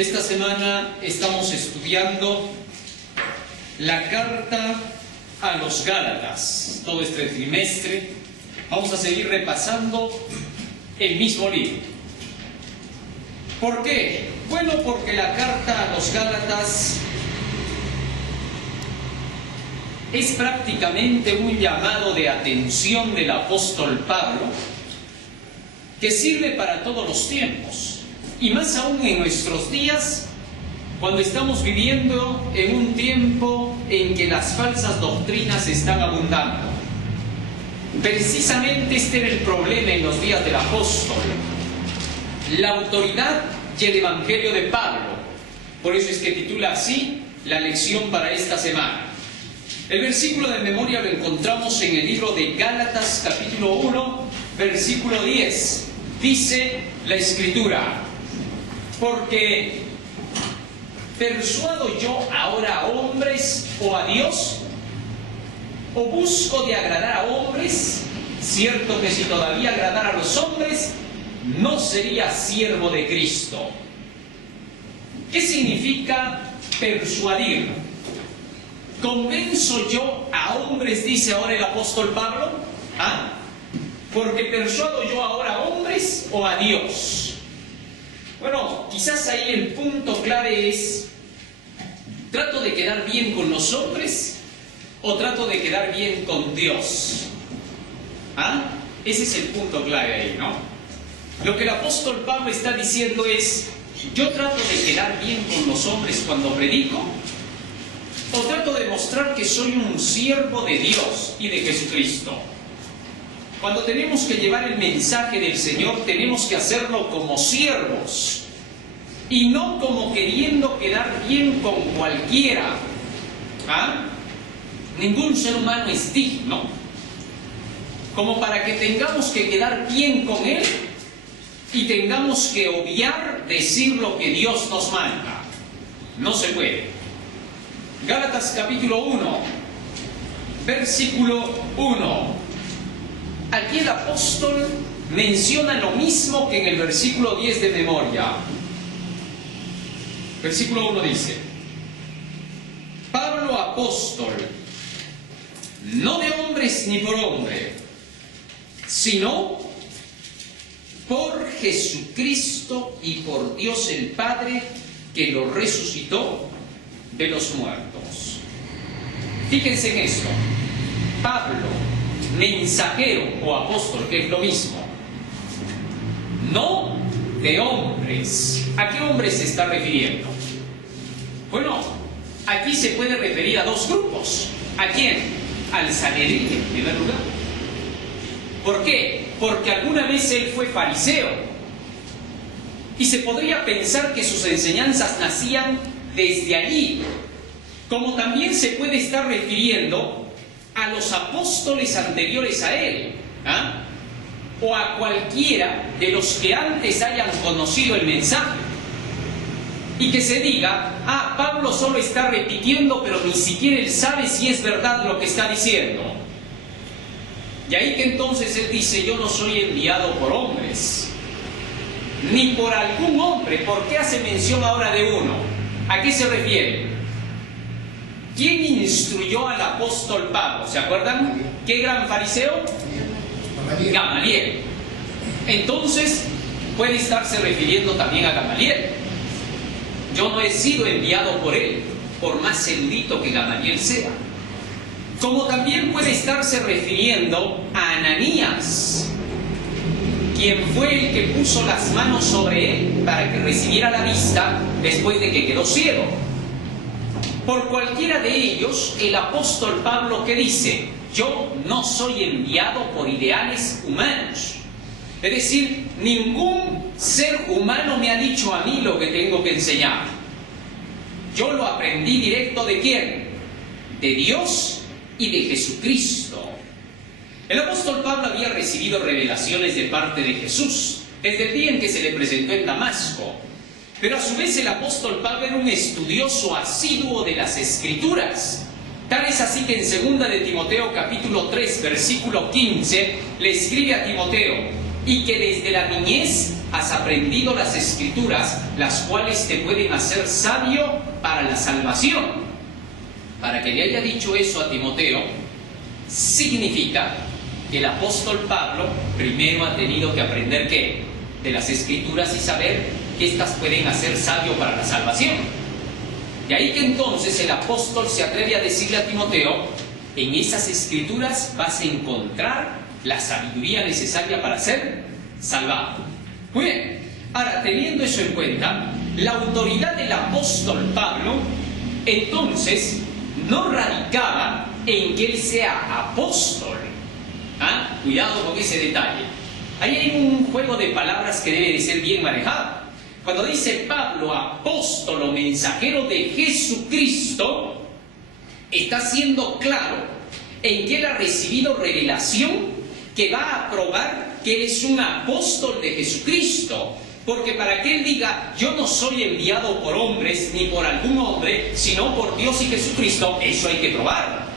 Esta semana estamos estudiando la carta a los Gálatas. Todo este trimestre vamos a seguir repasando el mismo libro. ¿Por qué? Bueno, porque la carta a los Gálatas es prácticamente un llamado de atención del apóstol Pablo que sirve para todos los tiempos. Y más aún en nuestros días, cuando estamos viviendo en un tiempo en que las falsas doctrinas están abundando. Precisamente este era el problema en los días del apóstol. La autoridad y el evangelio de Pablo. Por eso es que titula así la lección para esta semana. El versículo de memoria lo encontramos en el libro de Gálatas, capítulo 1, versículo 10. Dice la Escritura: porque ¿persuado yo ahora a hombres o a Dios? ¿O busco de agradar a hombres? Cierto que si todavía agradara a los hombres, no sería siervo de Cristo. ¿Qué significa persuadir? ¿Convenzo yo a hombres, dice ahora el apóstol Pablo? ¿Ah? ¿Porque persuado yo ahora a hombres o a Dios? Bueno, quizás ahí el punto clave es: ¿trato de quedar bien con los hombres o trato de quedar bien con Dios? ¿Ah? Ese es el punto clave ahí, ¿no? Lo que el apóstol Pablo está diciendo es: ¿yo trato de quedar bien con los hombres cuando predico? ¿O trato de mostrar que soy un siervo de Dios y de Jesucristo? Cuando tenemos que llevar el mensaje del Señor, tenemos que hacerlo como siervos y no como queriendo quedar bien con cualquiera. ¿Ah? Ningún ser humano es digno como para que tengamos que quedar bien con él y tengamos que obviar decir lo que Dios nos manda. No se puede. Gálatas capítulo 1, versículo 1. Aquí el apóstol menciona lo mismo que en el versículo 10 de memoria. Versículo 1 dice: Pablo apóstol, no de hombres ni por hombre, sino por Jesucristo y por Dios el Padre, que lo resucitó de los muertos. Fíjense en esto. Pablo, mensajero o apóstol, que es lo mismo, no de hombres. ¿A qué hombres se está refiriendo? Bueno, aquí se puede referir a dos grupos. ¿A quién? Al Sanedrín, en primer lugar. ¿Por qué? Porque alguna vez él fue fariseo y se podría pensar que sus enseñanzas nacían desde allí, como también se puede estar refiriendo a los apóstoles anteriores a él, ¿ah? O a cualquiera de los que antes hayan conocido el mensaje, y que se diga: ah, Pablo solo está repitiendo, pero ni siquiera él sabe si es verdad lo que está diciendo. Y ahí que entonces él dice: yo no soy enviado por hombres, ni por algún hombre. ¿Por qué hace mención ahora de uno? ¿A qué se refiere? ¿Quién instruyó al apóstol Pablo? ¿Se acuerdan? ¿Qué gran fariseo? Gamaliel. Entonces, puede estarse refiriendo también a Gamaliel. Yo no he sido enviado por él, por más erudito que Gamaliel sea. Como también puede estarse refiriendo a Ananías, quien fue el que puso las manos sobre él para que recibiera la vista después de que quedó ciego. Por cualquiera de ellos, el apóstol Pablo, ¿qué dice? Yo no soy enviado por ideales humanos. Es decir, ningún ser humano me ha dicho a mí lo que tengo que enseñar. Yo lo aprendí directo ¿de quién? De Dios y de Jesucristo. El apóstol Pablo había recibido revelaciones de parte de Jesús desde el día en que se le presentó en Damasco. Pero a su vez el apóstol Pablo era un estudioso asiduo de las Escrituras. Tal es así que en 2 de Timoteo capítulo 3 versículo 15 le escribe a Timoteo: y que desde la niñez has aprendido las Escrituras, las cuales te pueden hacer sabio para la salvación. Para que le haya dicho eso a Timoteo, significa que el apóstol Pablo primero ha tenido que aprender ¿qué? De las Escrituras y saber que éstas pueden hacer sabio para la salvación. De ahí que entonces el apóstol se atreve a decirle a Timoteo, en esas Escrituras vas a encontrar la sabiduría necesaria para ser salvado. Muy bien, ahora teniendo eso en cuenta, la autoridad del apóstol Pablo entonces no radicaba en que él sea apóstol. Cuidado con ese detalle. Ahí hay un juego de palabras que debe de ser bien manejado. Cuando dice Pablo, apóstol o mensajero de Jesucristo, está siendo claro en que él ha recibido revelación que va a probar que él es un apóstol de Jesucristo. Porque para que él diga, yo no soy enviado por hombres ni por algún hombre, sino por Dios y Jesucristo, eso hay que probarlo.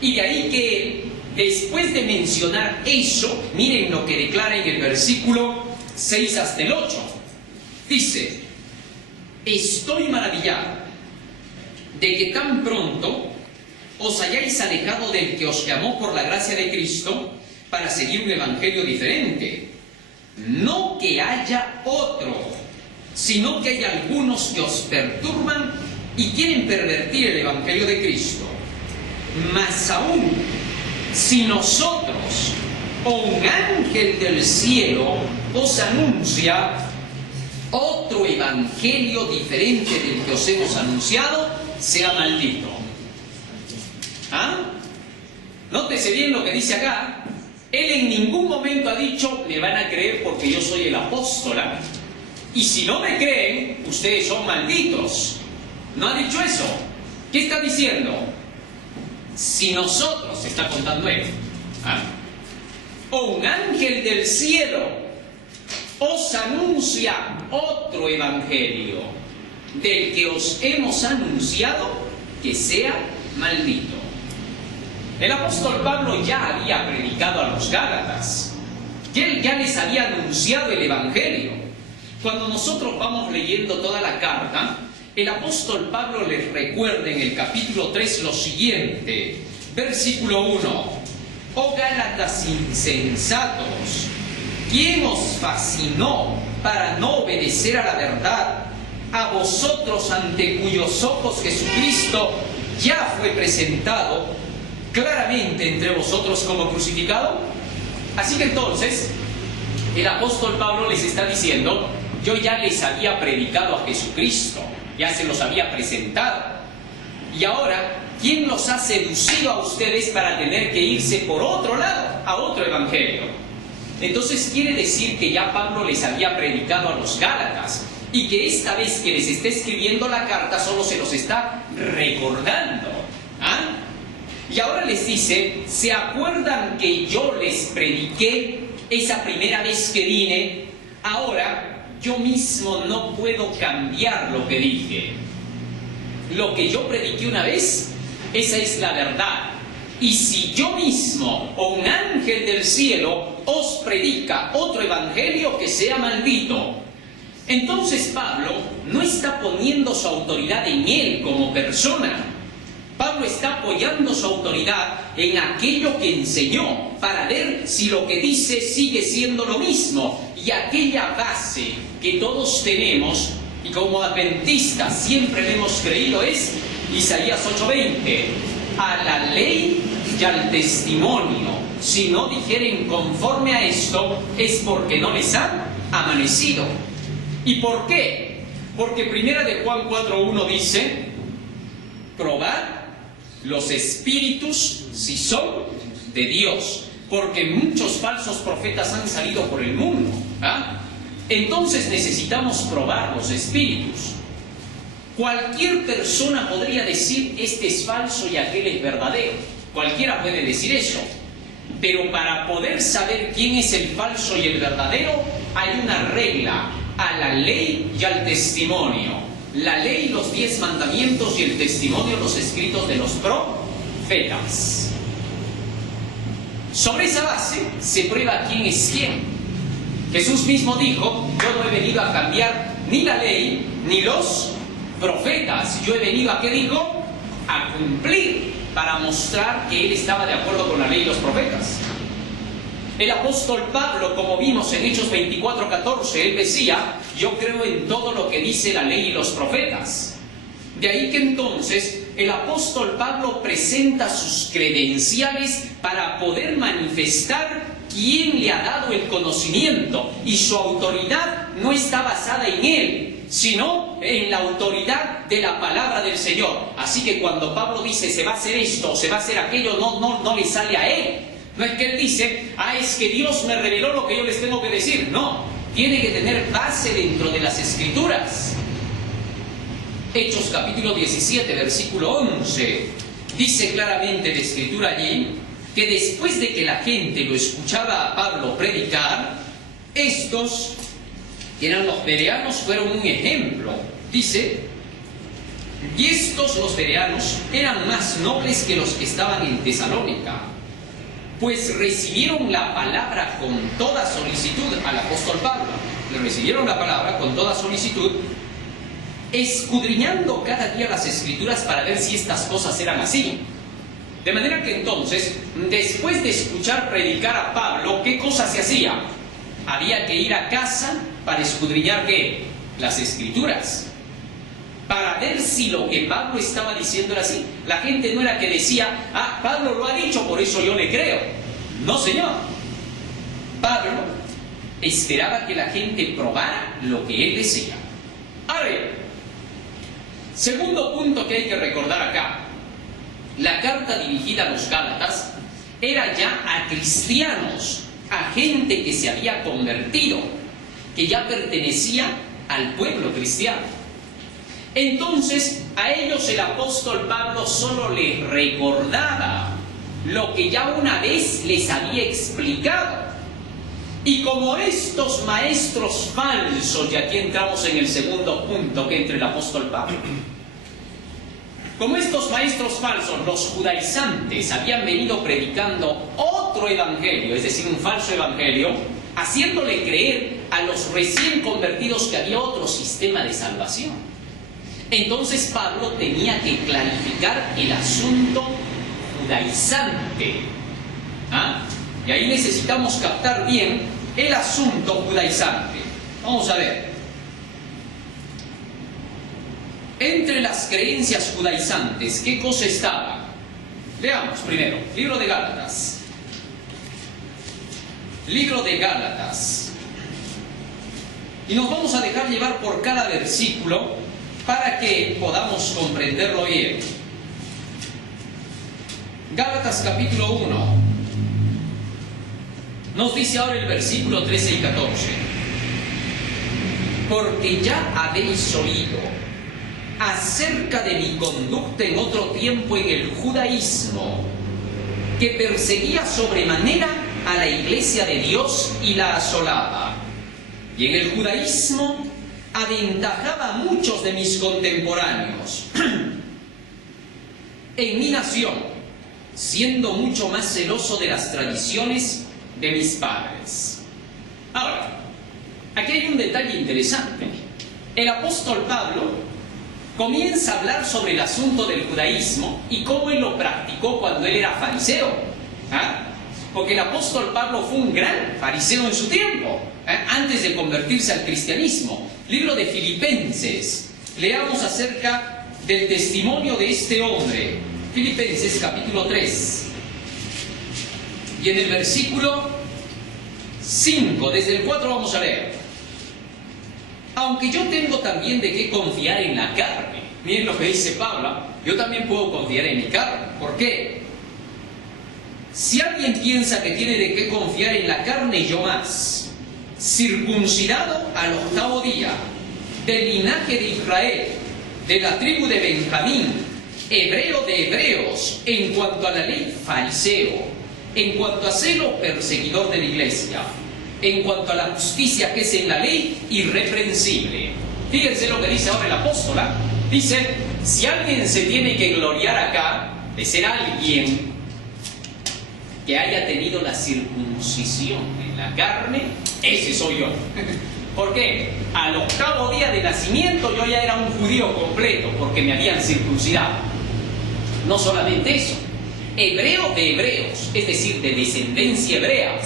Y de ahí que él, después de mencionar eso, miren lo que declara en el versículo 6 hasta el 8. Dice, estoy maravillado de que tan pronto os hayáis alejado del que os llamó por la gracia de Cristo para seguir un evangelio diferente. No que haya otro, sino que hay algunos que os perturban y quieren pervertir el evangelio de Cristo. Mas aún, si nosotros o un ángel del cielo os anuncia otro evangelio diferente del que os hemos anunciado, sea maldito. Nótese bien lo que dice acá. Él en ningún momento ha dicho, me van a creer porque yo soy el apóstol. Y si no me creen, ustedes son malditos. No ha dicho eso. ¿Qué está diciendo? Si nosotros, está contando él, o un ángel del cielo os anuncia otro evangelio del que os hemos anunciado, que sea maldito. El apóstol Pablo ya había predicado a los Gálatas, que él ya les había anunciado el evangelio. Cuando nosotros vamos leyendo toda la carta, el apóstol Pablo les recuerda en el capítulo 3 lo siguiente, versículo 1: oh Gálatas insensatos, ¿quién os fascinó para no obedecer a la verdad? A vosotros ante cuyos ojos Jesucristo ya fue presentado claramente entre vosotros como crucificado. Así que entonces el apóstol Pablo les está diciendo, yo ya les había predicado a Jesucristo, ya se los había presentado, y ahora ¿quién los ha seducido a ustedes para tener que irse por otro lado, a otro evangelio? Entonces quiere decir que ya Pablo les había predicado a los Gálatas, y que esta vez que les está escribiendo la carta solo se los está recordando. Y ahora les dice, ¿se acuerdan que yo les prediqué esa primera vez que vine? Ahora yo mismo no puedo cambiar lo que dije. Lo que yo prediqué una vez, esa es la verdad. Y si yo mismo o un ángel del cielo os predica otro evangelio, que sea maldito. Entonces Pablo no está poniendo su autoridad en él como persona. Pablo está apoyando su autoridad en aquello que enseñó, para ver si lo que dice sigue siendo lo mismo. Y aquella base que todos tenemos, y como adventistas siempre le hemos creído, es Isaías 8:20. A la ley y al testimonio, si no dijeren conforme a esto, es porque no les ha amanecido. ¿Y por qué? Porque primera de Juan 4:1 dice, probad los espíritus si son de Dios, porque muchos falsos profetas han salido por el mundo. Entonces necesitamos probar los espíritus. Cualquier persona podría decir, este es falso y aquel es verdadero. Cualquiera puede decir eso. Pero para poder saber quién es el falso y el verdadero, hay una regla: a la ley y al testimonio. La ley, los 10 mandamientos, y el testimonio, los escritos de los profetas. Sobre esa base se prueba quién es quién. Jesús mismo dijo: yo no he venido a cambiar ni la ley ni los profetas. Yo he venido a, ¿qué dijo? A cumplir, para mostrar que él estaba de acuerdo con la ley y los profetas. El apóstol Pablo, como vimos en Hechos 24:14, él decía: yo creo en todo lo que dice la ley y los profetas. De ahí que entonces el apóstol Pablo presenta sus credenciales para poder manifestar quién le ha dado el conocimiento, y su autoridad no está basada en él, sino en la autoridad de la palabra del Señor. Así que cuando Pablo dice se va a hacer esto, se va a hacer aquello, no le sale a él. No es que él dice: es que Dios me reveló lo que yo les tengo que decir. No, tiene que tener base dentro de las Escrituras. Hechos capítulo 17, versículo 11, dice claramente la Escritura allí que después de que la gente lo escuchaba a Pablo predicar, estos, que eran los bereanos, fueron un ejemplo. Dice: y estos, los bereanos, eran más nobles que los que estaban en Tesalónica, pues recibieron la palabra con toda solicitud. Al apóstol Pablo le recibieron la palabra con toda solicitud, escudriñando cada día las Escrituras para ver si estas cosas eran así. De manera que entonces, después de escuchar predicar a Pablo, ¿qué cosa se hacía? Había que ir a casa para escudriñar, ¿qué? Las Escrituras, para ver si lo que Pablo estaba diciendo era así. La gente no era que decía: Pablo lo ha dicho, por eso yo le creo. No, señor. Pablo esperaba que la gente probara lo que él decía. Ahora bien, segundo punto que hay que recordar acá: la carta dirigida a los Gálatas era ya a cristianos, a gente que se había convertido, que ya pertenecía al pueblo cristiano. Entonces, a ellos el apóstol Pablo solo les recordaba lo que ya una vez les había explicado. Y como estos maestros falsos, y aquí entramos en el segundo punto que entra el apóstol Pablo, como estos maestros falsos, los judaizantes, habían venido predicando otro evangelio, es decir, un falso evangelio, haciéndole creer a los recién convertidos que había otro sistema de salvación. Entonces Pablo tenía que clarificar el asunto judaizante. Y ahí necesitamos captar bien el asunto judaizante. Vamos a ver. Entre las creencias judaizantes, ¿qué cosa estaba? Leamos primero, libro de Gálatas. Libro de Gálatas. Y nos vamos a dejar llevar por cada versículo para que podamos comprenderlo bien. Gálatas capítulo 1. Nos dice ahora el versículo 13 y 14. Porque ya habéis oído acerca de mi conducta en otro tiempo en el judaísmo, que perseguía sobremanera a la iglesia de Dios y la asolaba. Y en el judaísmo aventajaba a muchos de mis contemporáneos en mi nación, siendo mucho más celoso de las tradiciones de mis padres. Ahora, aquí hay un detalle interesante. El apóstol Pablo comienza a hablar sobre el asunto del judaísmo y cómo él lo practicó cuando él era fariseo. Porque el apóstol Pablo fue un gran fariseo en su tiempo, antes de convertirse al cristianismo. Libro de Filipenses, leamos acerca del testimonio de este hombre. Filipenses capítulo 3. Y en el versículo 5, desde el 4 vamos a leer. Aunque yo tengo también de qué confiar en la carne. Miren lo que dice Pablo. Yo también puedo confiar en mi carne. ¿Por qué? Si alguien piensa que tiene de qué confiar en la carne, yo más. Circuncidado al 8º día, del linaje de Israel, de la tribu de Benjamín, hebreo de hebreos, en cuanto a la ley, fariseo, en cuanto a celo, perseguidor de la iglesia, en cuanto a la justicia que es en la ley, irreprensible. Fíjense lo que dice ahora el apóstol. Dice: si alguien se tiene que gloriar acá de ser alguien que haya tenido la circuncisión en la carne, ese soy yo. ¿Por qué? Al 8º día de nacimiento yo ya era un judío completo, porque me habían circuncidado. No solamente eso, hebreo de hebreos, es decir, de descendencia hebrea.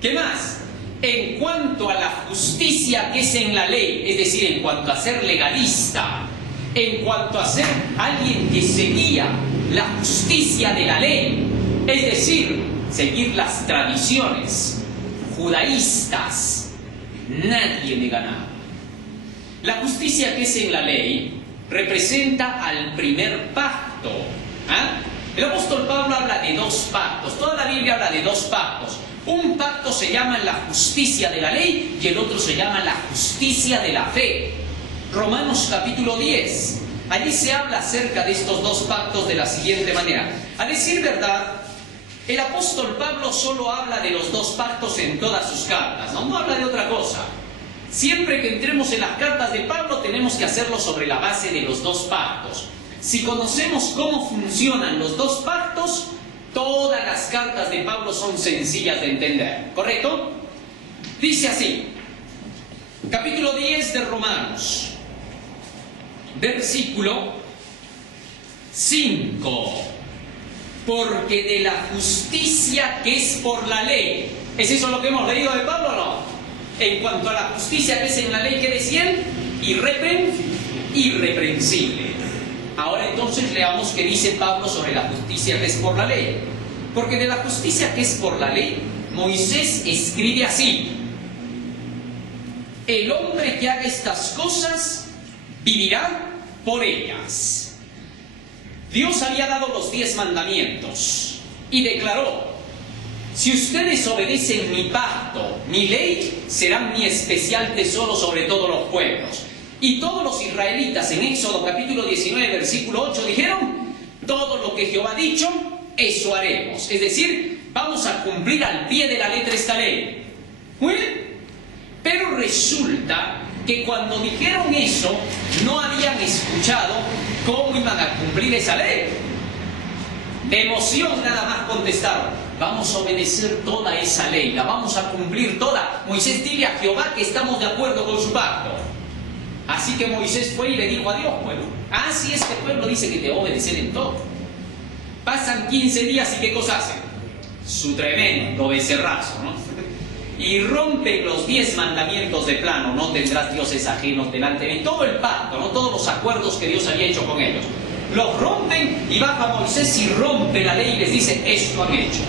¿Qué más? En cuanto a la justicia que es en la ley, es decir, en cuanto a ser legalista, en cuanto a ser alguien que seguía la justicia de la ley, es decir, seguir las tradiciones judaístas, nadie me ganaba. La justicia que es en la ley representa al primer pacto. El apóstol Pablo habla de 2 pactos, toda la Biblia habla de 2 pactos. Un pacto se llama la justicia de la ley y el otro se llama la justicia de la fe. Romanos capítulo 10. Allí se habla acerca de estos 2 pactos de la siguiente manera. A decir verdad, el apóstol Pablo solo habla de los 2 pactos en todas sus cartas, no habla de otra cosa. Siempre que entremos en las cartas de Pablo tenemos que hacerlo sobre la base de los 2 pactos. Si conocemos cómo funcionan los 2 pactos, todas las cartas de Pablo son sencillas de entender, ¿correcto? Dice así, capítulo 10 de Romanos, versículo 5. Porque de la justicia que es por la ley, ¿es eso lo que hemos leído de Pablo o no? En cuanto a la justicia que es en la ley, ¿qué decían? Irreprensible. Ahora entonces leamos qué dice Pablo sobre la justicia que es por la ley. Porque de la justicia que es por la ley, Moisés escribe así: el hombre que haga estas cosas vivirá por ellas. Dios había dado los 10 mandamientos y declaró: si ustedes obedecen mi pacto, mi ley, serán mi especial tesoro sobre todos los pueblos. Y todos los israelitas en Éxodo capítulo 19 versículo 8 dijeron: todo lo que Jehová ha dicho, eso haremos. Es decir, vamos a cumplir al pie de la letra esta ley. Muy bien. Pero resulta que cuando dijeron eso, no habían escuchado cómo iban a cumplir esa ley. De emoción nada más contestaron: vamos a obedecer toda esa ley, la vamos a cumplir toda. Moisés, dile a Jehová que estamos de acuerdo con su pacto. Así que Moisés fue y le dijo a Dios: bueno, si este pueblo dice que te va a obedecer en todo. Pasan 15 días y ¿qué cosa hacen? Su tremendo becerrazo, ¿no? Y rompen los 10 mandamientos de plano: no tendrás dioses ajenos delante de mí. Todo el pacto, ¿no? Todos los acuerdos que Dios había hecho con ellos. Los rompen y baja Moisés y rompe la ley y les dice: esto han hecho.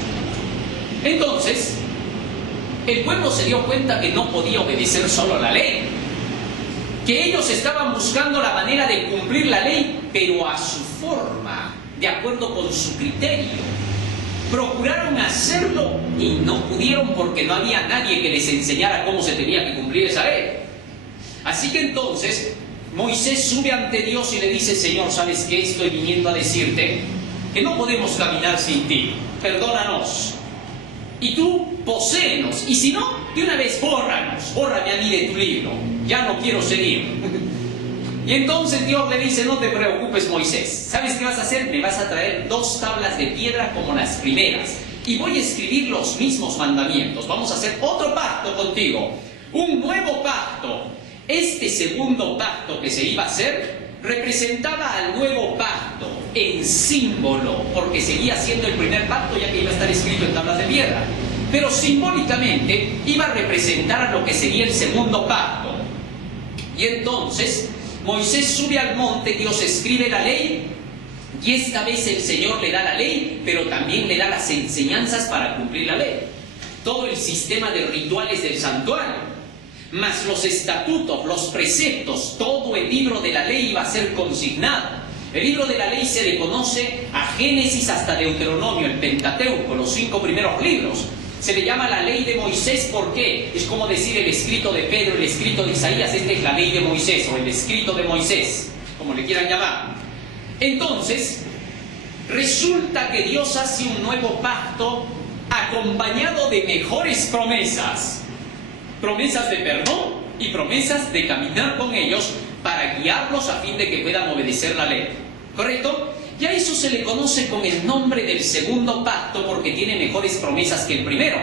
Entonces, el pueblo se dio cuenta que no podía obedecer solo la ley, que ellos estaban buscando la manera de cumplir la ley, pero a su forma, de acuerdo con su criterio. Procuraron hacerlo y no pudieron porque no había nadie que les enseñara cómo se tenía que cumplir esa ley. Así que entonces Moisés sube ante Dios y le dice: Señor, ¿sabes qué? Estoy viniendo a decirte que no podemos caminar sin ti. Perdónanos. Y tú, poséenos. Y si no, de una vez bórranos. Bórrame a mí de tu libro. Ya no quiero seguir. Y entonces Dios le dice: no te preocupes, Moisés. ¿Sabes qué vas a hacer? Me vas a traer 2 tablas de piedra como las primeras. Y voy a escribir los mismos mandamientos. Vamos a hacer otro pacto contigo. Un nuevo pacto. Este segundo pacto que se iba a hacer representaba al nuevo pacto en símbolo, porque seguía siendo el primer pacto ya que iba a estar escrito en tablas de piedra. Pero simbólicamente iba a representar a lo que sería el segundo pacto. Y entonces Moisés sube al monte, Dios escribe la ley, y esta vez el Señor le da la ley, pero también le da las enseñanzas para cumplir la ley. Todo el sistema de rituales del santuario, más los estatutos, los preceptos, todo el libro de la ley iba a ser consignado. El libro de la ley se le conoce a Génesis hasta Deuteronomio, el Pentateuco, los 5 primeros libros. Se le llama la ley de Moisés, ¿por qué? Es como decir el escrito de Pedro, el escrito de Isaías. Esta es la ley de Moisés, o el escrito de Moisés, como le quieran llamar. Entonces, resulta que Dios hace un nuevo pacto acompañado de mejores promesas. Promesas de perdón y promesas de caminar con ellos para guiarlos a fin de que puedan obedecer la ley. ¿Correcto? Y a eso se le conoce con el nombre del segundo pacto porque tiene mejores promesas que el primero.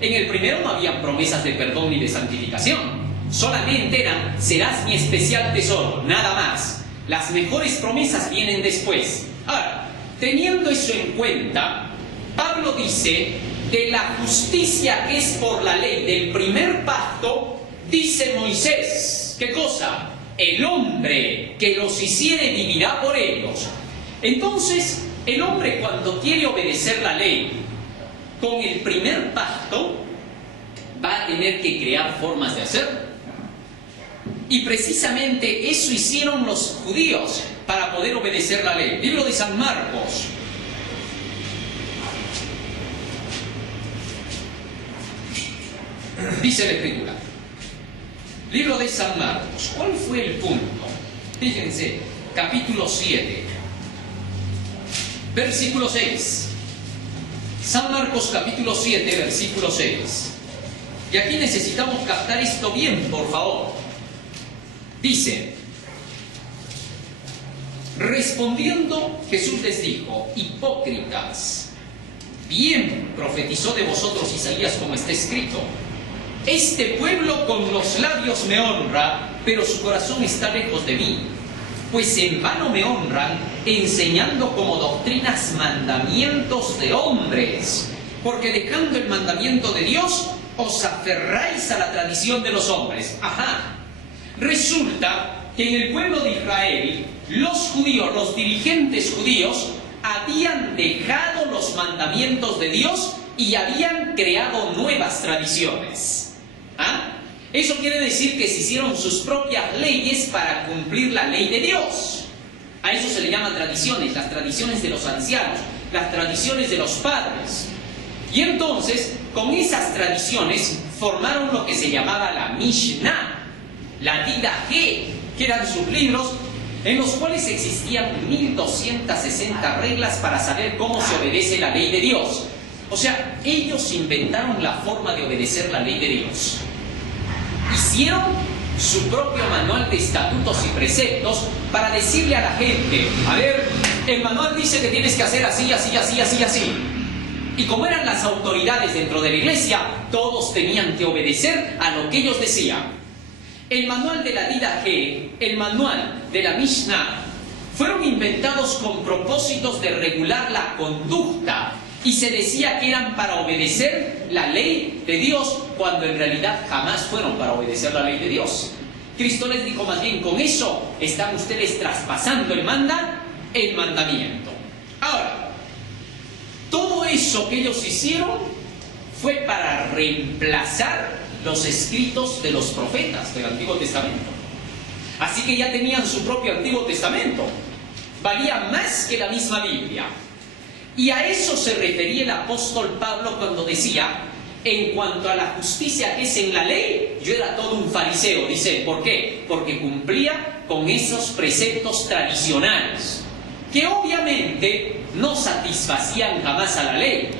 En el primero no había promesas de perdón ni de santificación. Solamente eran, serás mi especial tesoro, nada más. Las mejores promesas vienen después. Ahora, teniendo eso en cuenta, Pablo dice, de la justicia que es por la ley del primer pacto, dice Moisés, ¿qué cosa? El hombre que los hiciere vivirá por ellos. Entonces, el hombre cuando quiere obedecer la ley con el primer pacto, va a tener que crear formas de hacerlo. Y precisamente eso hicieron los judíos para poder obedecer la ley. Libro de San Marcos. Dice la Escritura. Libro de San Marcos. ¿Cuál fue el punto? Fíjense, capítulo 7, versículo 6. San Marcos capítulo 7, versículo 6. Y aquí necesitamos captar esto bien, por favor. Dice, respondiendo Jesús les dijo, hipócritas, bien profetizó de vosotros Isaías como está escrito. Este pueblo con los labios me honra, pero su corazón está lejos de mí. Pues en vano me honran, enseñando como doctrinas mandamientos de hombres. Porque dejando el mandamiento de Dios, os aferráis a la tradición de los hombres. Ajá. Resulta que en el pueblo de Israel, los judíos, los dirigentes judíos, habían dejado los mandamientos de Dios y habían creado nuevas tradiciones. ¿Ah? Eso quiere decir que se hicieron sus propias leyes para cumplir la ley de Dios. A eso se le llama tradiciones, las tradiciones de los ancianos, las tradiciones de los padres. Y entonces, con esas tradiciones, formaron lo que se llamaba la Mishnah, la Didaché, que eran sus libros en los cuales existían 1260 reglas para saber cómo se obedece la ley de Dios. O sea, ellos inventaron la forma de obedecer la ley de Dios. Hicieron su propio manual de estatutos y preceptos para decirle a la gente, a ver, el manual dice que tienes que hacer así, así, así, así, así. Y como eran las autoridades dentro de la iglesia, todos tenían que obedecer a lo que ellos decían. El manual de la Didaché, el manual de la Mishnah, fueron inventados con propósitos de regular la conducta y se decía que eran para obedecer la ley de Dios, cuando en realidad jamás fueron para obedecer la ley de Dios. Cristo les dijo más bien, con eso están ustedes traspasando el mandamiento. Ahora, todo eso que ellos hicieron fue para reemplazar los escritos de los profetas del Antiguo Testamento. Así que ya tenían su propio Antiguo Testamento. Valía más que la misma Biblia. Y a eso se refería el apóstol Pablo cuando decía, en cuanto a la justicia que es en la ley, yo era todo un fariseo. Dice, ¿por qué? Porque cumplía con esos preceptos tradicionales, que obviamente no satisfacían jamás a la ley,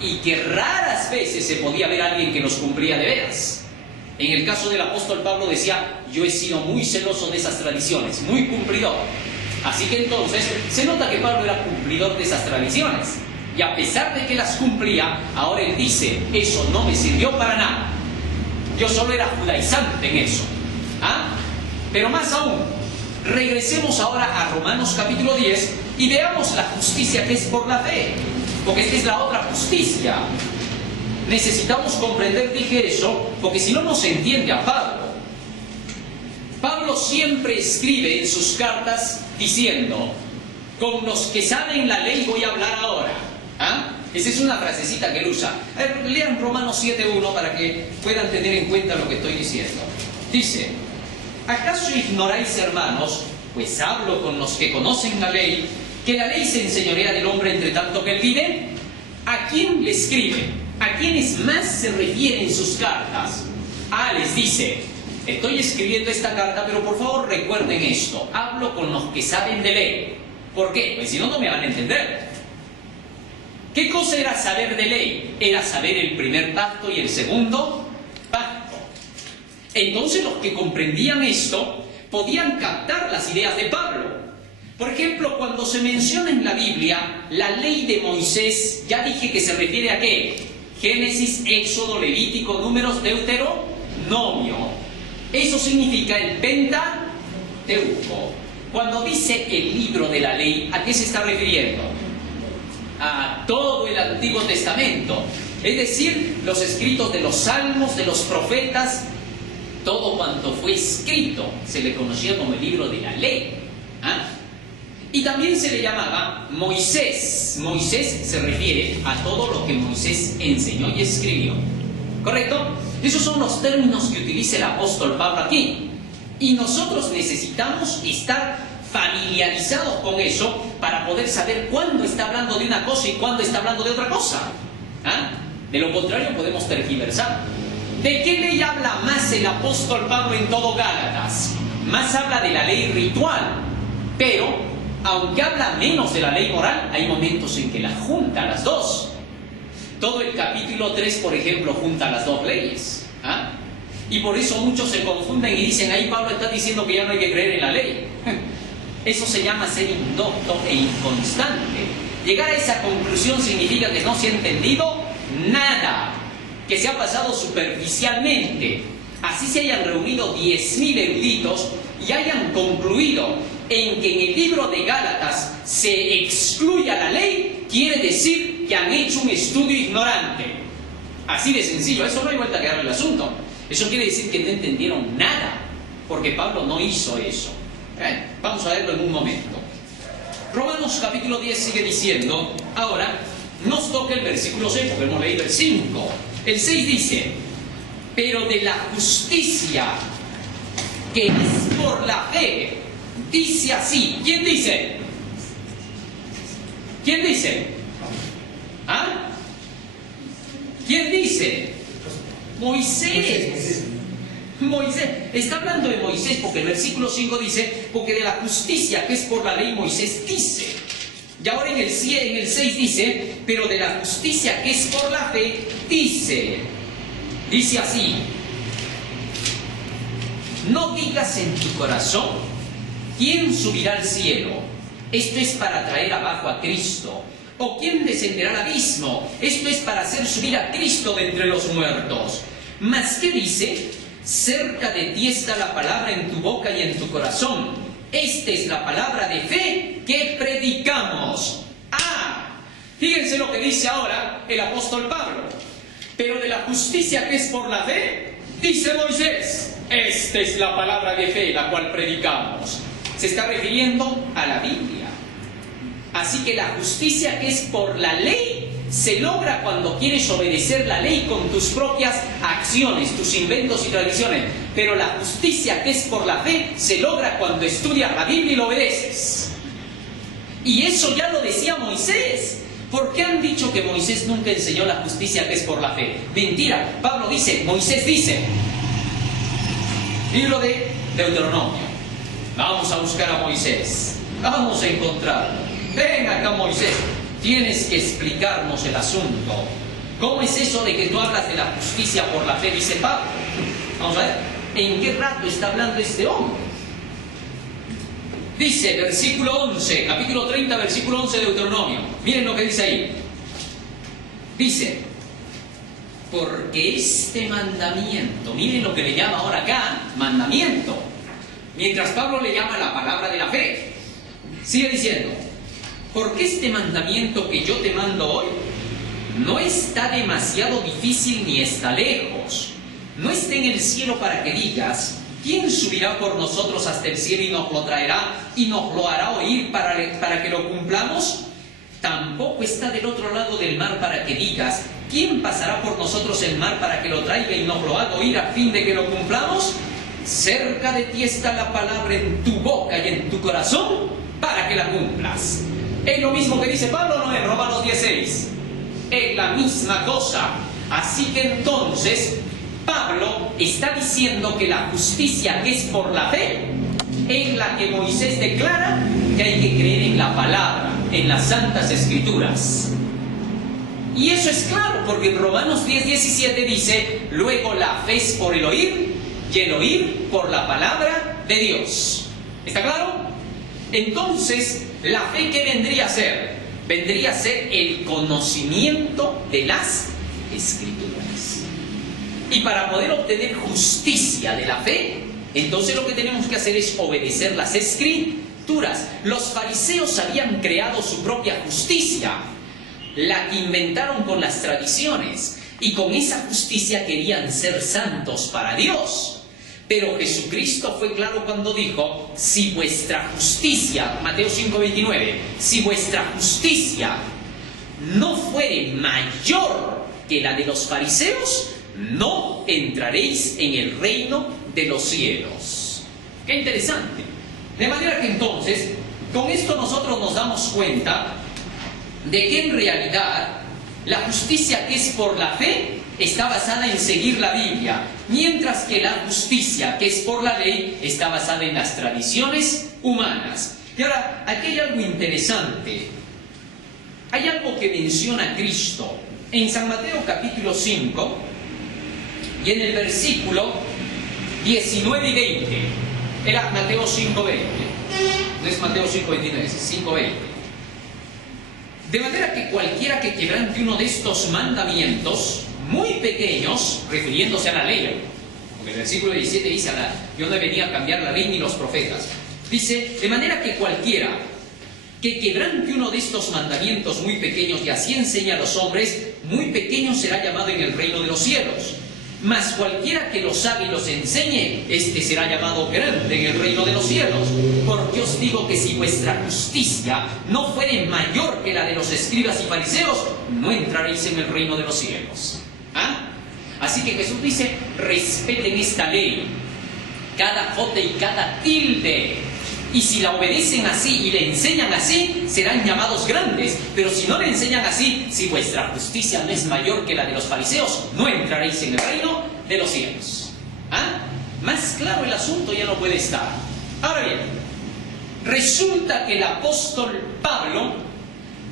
y que raras veces se podía ver a alguien que los cumplía de veras. En el caso del apóstol Pablo decía, yo he sido muy celoso de esas tradiciones, muy cumplidor. Así que entonces se nota que Pablo era cumplidor de esas tradiciones. Y a pesar de que las cumplía, ahora él dice, eso no me sirvió para nada. Yo solo era judaizante en eso. ¿Ah? Pero más aún, regresemos ahora a Romanos capítulo 10 y veamos la justicia que es por la fe. Porque esta es la otra justicia. Necesitamos comprender, dije eso, porque si no, no se entiende a Pablo. Pablo siempre escribe en sus cartas diciendo, con los que saben la ley voy a hablar ahora. ¿Ah? Esa es una frasecita que él usa. Lean Romanos 7.1 para que puedan tener en cuenta lo que estoy diciendo. Dice, ¿acaso ignoráis, hermanos, pues hablo con los que conocen la ley, que la ley se enseñorea del hombre entre tanto que él vive? ¿A quién le escribe? ¿A quiénes más se refiere en sus cartas? Les dice, estoy escribiendo esta carta, pero por favor recuerden esto, hablo con los que saben de ley. ¿Por qué? Pues si no, no me van a entender. ¿Qué cosa era saber de ley? Era saber el primer pacto y el segundo pacto. Entonces los que comprendían esto podían captar las ideas de Pablo. Por ejemplo, cuando se menciona en la Biblia la ley de Moisés, ya dije que se refiere a ¿qué? Génesis, Éxodo, Levítico, Números, Deuteronomio. Eso significa el Pentateuco. Cuando dice el libro de la ley, ¿a qué se está refiriendo? A todo el Antiguo Testamento. Es decir, los escritos de los salmos, de los profetas, todo cuanto fue escrito se le conocía como el libro de la ley. ¿Ah? Y también se le llamaba Moisés. Moisés se refiere a todo lo que Moisés enseñó y escribió. ¿Correcto? Esos son los términos que utiliza el apóstol Pablo aquí. Y nosotros necesitamos estar familiarizados con eso para poder saber cuándo está hablando de una cosa y cuándo está hablando de otra cosa. ¿Ah? De lo contrario podemos tergiversar. ¿De qué ley habla más el apóstol Pablo en todo Gálatas? Más habla de la ley ritual, pero aunque habla menos de la ley moral, hay momentos en que la junta las dos. Todo el capítulo 3, por ejemplo, junta las dos leyes. ¿Ah? Y por eso muchos se confunden y dicen, ahí Pablo está diciendo que ya no hay que creer en la ley. Eso se llama ser indocto e inconstante. Llegar a esa conclusión significa que no se ha entendido nada, que se ha pasado superficialmente. Así se hayan reunido 10.000 eruditos y hayan concluido en que en el libro de Gálatas se excluya la ley, quiere decir que han hecho un estudio ignorante. Así de sencillo, eso no hay vuelta que darle el asunto. Eso quiere decir que no entendieron nada, porque Pablo no hizo eso. Vamos a verlo en un momento. Romanos capítulo 10 sigue diciendo, ahora nos toca el versículo 6, porque hemos leído el 5. El 6 dice, pero de la justicia que es por la fe, dice así. ¿Quién dice? ¿Quién dice? ¿Ah? ¿Quién dice? Moisés. Moisés. Está hablando de Moisés porque el versículo 5 dice, porque de la justicia que es por la ley Moisés dice. Y ahora en el 6 dice, pero de la justicia que es por la fe dice. Dice así, no digas en tu corazón, ¿quién subirá al cielo? Esto es para traer abajo a Cristo. ¿O quién descenderá al abismo? Esto es para hacer subir a Cristo de entre los muertos. Mas, ¿qué dice? Cerca de ti está la palabra en tu boca y en tu corazón. Esta es la palabra de fe que predicamos. Ah, fíjense lo que dice ahora el apóstol Pablo. Pero de la justicia que es por la fe, dice Moisés, esta es la palabra de fe la cual predicamos. Se está refiriendo a la Biblia. Así que la justicia que es por la ley se logra cuando quieres obedecer la ley con tus propias acciones, tus inventos y tradiciones. Pero la justicia que es por la fe se logra cuando estudias la Biblia y lo obedeces. Y eso ya lo decía Moisés. ¿Por qué han dicho que Moisés nunca enseñó la justicia que es por la fe? Mentira. Pablo dice, Moisés dice. Libro de Deuteronomio. Vamos a buscar a Moisés. Vamos a encontrarlo. Ven acá, Moisés. Tienes que explicarnos el asunto. ¿Cómo es eso de que tú hablas de la justicia por la fe? Dice Pablo. Vamos a ver. ¿En qué rato está hablando este hombre? Dice, versículo 11, capítulo 30, versículo 11 de Deuteronomio. Miren lo que dice ahí. Dice, porque este mandamiento, miren lo que le llama ahora acá, mandamiento. Mientras Pablo le llama la palabra de la fe. Sigue diciendo, porque este mandamiento que yo te mando hoy no está demasiado difícil ni está lejos. No está en el cielo para que digas, ¿quién subirá por nosotros hasta el cielo y nos lo traerá y nos lo hará oír para que lo cumplamos? Tampoco está del otro lado del mar para que digas, ¿quién pasará por nosotros el mar para que lo traiga y nos lo haga oír a fin de que lo cumplamos? Cerca de ti está la palabra en tu boca y en tu corazón para que la cumplas. Es lo mismo que dice Pablo, ¿no? En Romanos 16. Es la misma cosa. Así que entonces Pablo está diciendo que la justicia que es por la fe, en la que Moisés declara que hay que creer en la palabra, en las santas escrituras. Y eso es claro, porque en Romanos 10:17 dice, luego la fe es por el oír, y el oír por la palabra de Dios. ¿Está claro? Entonces, ¿la fe qué vendría a ser? Vendría a ser el conocimiento de las Escrituras. Y para poder obtener justicia de la fe, entonces lo que tenemos que hacer es obedecer las Escrituras. Los fariseos habían creado su propia justicia, la que inventaron con las tradiciones, y con esa justicia querían ser santos para Dios. Pero Jesucristo fue claro cuando dijo: si vuestra justicia, Mateo 5:29, si vuestra justicia no fuere mayor que la de los fariseos, no entraréis en el reino de los cielos. Qué interesante. De manera que entonces, con esto nosotros nos damos cuenta de que en realidad la justicia que es por la fe está basada en seguir la Biblia, mientras que la justicia que es por la ley está basada en las tradiciones humanas. Y ahora, aquí hay algo interesante. Hay algo que menciona Cristo en San Mateo capítulo 5 y en el versículo 19 y 20. Era Mateo 5:20. No es Mateo 5:29, es 5:20. De manera que cualquiera que quebrante uno de estos mandamientos muy pequeños, refiriéndose a la ley, porque el versículo 17 dice: yo no he venido a cambiar la ley ni los profetas. Dice: de manera que cualquiera que quebrante uno de estos mandamientos muy pequeños y así enseña a los hombres, muy pequeño será llamado en el reino de los cielos. Mas cualquiera que los haga y los enseñe, este será llamado grande en el reino de los cielos. Porque os digo que si vuestra justicia no fuere mayor que la de los escribas y fariseos, no entraréis en el reino de los cielos. ¿Ah? Así que Jesús dice: respeten esta ley, cada jote y cada tilde. Y si la obedecen así y le enseñan así, serán llamados grandes. Pero si no le enseñan así, si vuestra justicia no es mayor que la de los fariseos, no entraréis en el reino de los cielos. ¿Ah? Más claro el asunto ya no puede estar. Ahora bien, resulta que el apóstol Pablo,